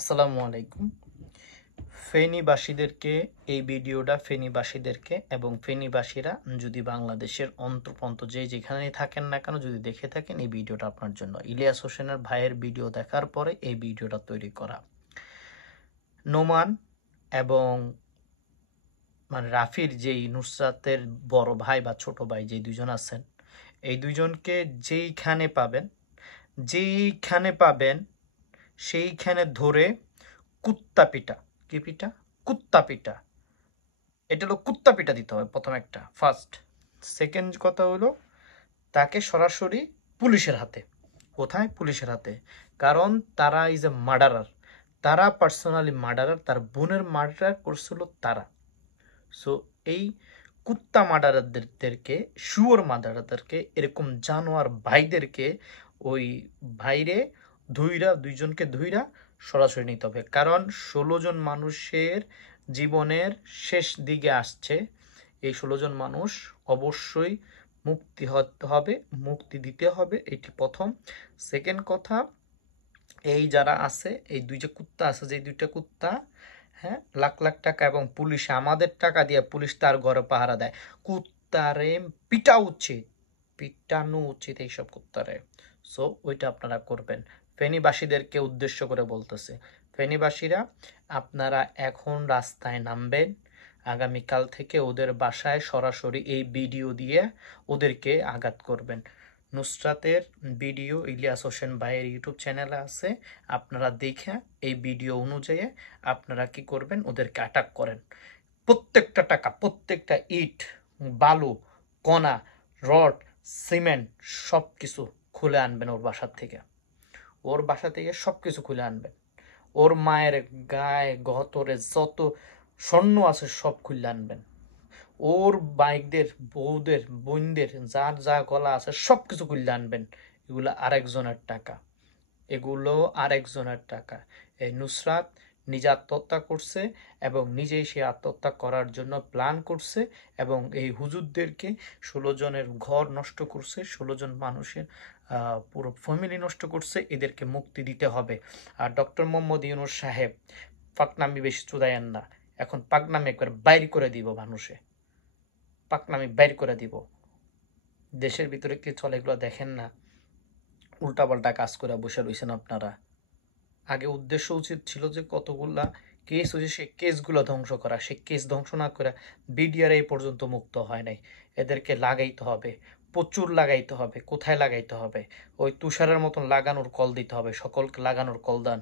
আসসালামু আলাইকুম। ফেনীবাসীদেরকে এই ভিডিওটা ফেনীবাসীদেরকে এবং ফেনীবাসীরা যদি বাংলাদেশের অন্তপ্রান্ত যে যেখানেই থাকেন না কেন যদি দেখে থাকেন এই ভিডিওটা আপনার জন্য। ইলিয়াস হোসেনের ভাইয়ের ভিডিও দেখার পরে এই ভিডিওটা তৈরি করা। নোমান এবং রাফির যেই নুসরাতের বড় ভাই বা ছোট ভাই যে দুজন আছেন, এই দুজনকে যেইখানে পাবেন সেইখানে ধরে কুত্তা পিটা। কি পিটা? কুত্তা পিটা। এটা হলো কুত্তা পিটা দিতে হবে প্রথম একটা ফার্স্ট। সেকেন্ড কথা হলো তাকে সরাসরি পুলিশের হাতে। কোথায়? পুলিশের হাতে। কারণ তারা ইজ এ মার্ডারার, তারা পার্সোনালি মার্ডারার, তার বোনের মার্ডার করছিল তারা। সো এই কুত্তা মার্ডারারদেরকে, শুয়োর মার্ডারারদেরকে, এরকম জানোয়ার ভাইদেরকে ওই ভাইরে দুইজনকে ধুইরা সরাসরি নিতে হবে। কারণ 16 জন মানুষের জীবনের শেষ দিকে আসছে। এই 16 জন মানুষ অবশ্যই মুক্তি হতে হবে, মুক্তি দিতে হবে, এটি প্রথম। সেকেন্ড কথা, এই যারা আছে, এই দুই যে কুত্তা আছে, যে দুইটা কুত্তা, হ্যাঁ, লাখ লাখ টাকা এবং পুলিশ আমাদের টাকা দিয়ে পুলিশ তার ঘরে পাহারা দেয়। কুত্তারে পিটা উচিত, পিটানো উচিত এইসব কুত্তারে। সো ওইটা আপনারা করবেন। ফেনীবাসীদেরকে উদ্দেশ্য করে বলতেছে, ফেনীবাসীরা আপনারা এখন রাস্তায় নামবেন। আগামীকাল থেকে ওদের বাসায় সরাসরি এই ভিডিও দিয়ে ওদেরকে আঘাত করবেন। নুসরাতের ভিডিও ইলিয়াস হোসেন ভাইয়ের ইউটিউব চ্যানেলে আছে, আপনারা দেখে এই ভিডিও অনুযায়ী আপনারা কি করবেন, ওদেরকে অ্যাটাক করেন। প্রত্যেকটা টাকা, প্রত্যেকটা ইট, বালু, কণা, রড, সিমেন্ট সব কিছু খুলে আনবেন ওর বাসা থেকে সব কিছু খুলে আনবেন। ওর মায়ের গায়ে গহতরে যত স্বর্ণ আছে সব খুলে আনবেন। ওর বাইকদের, বউদের, বোনদের যার যা গলা আছে সব কিছু খুলে আনবেন। এগুলো আরেকজনের টাকা। এই নুসরাত নিজে আত্মহত্যা করছে এবং নিজেই সে আত্মহত্যা করার জন্য প্ল্যান করছে এবং এই হুজুরদেরকে 16 জনের ঘর নষ্ট করছে, 16 জন মানুষের পুরো ফ্যামিলি নষ্ট করছে। এদেরকে মুক্তি দিতে হবে। আর ডক্টর মোহাম্মদ ইউনূস সাহেব, পাকনামি বেশি চুদায়েন না। এখন পাকনামি একবার বাইর করে দিব, পাকনামি বাইর করে দিব। দেশের ভিতরে কি চলে এগুলো দেখেন না? উল্টাপাল্টা কাজ করে বসে রয়েছেন আপনারা। আগে উদ্দেশ্য উচিত ছিল যে কতগুলা কেস হয়েছে সেই কেসগুলো ধ্বংস করা। সেই কেস ধ্বংস না করে বিডিআর এই পর্যন্ত মুক্ত হয় নাই। এদেরকে লাগাইতে হবে, প্রচুর লাগাইতে হবে। কোথায় লাগাইতে হবে? ওই তুষারের মতন লাগানোর কল দিতে হবে, সকলকে লাগানোর কল দেন।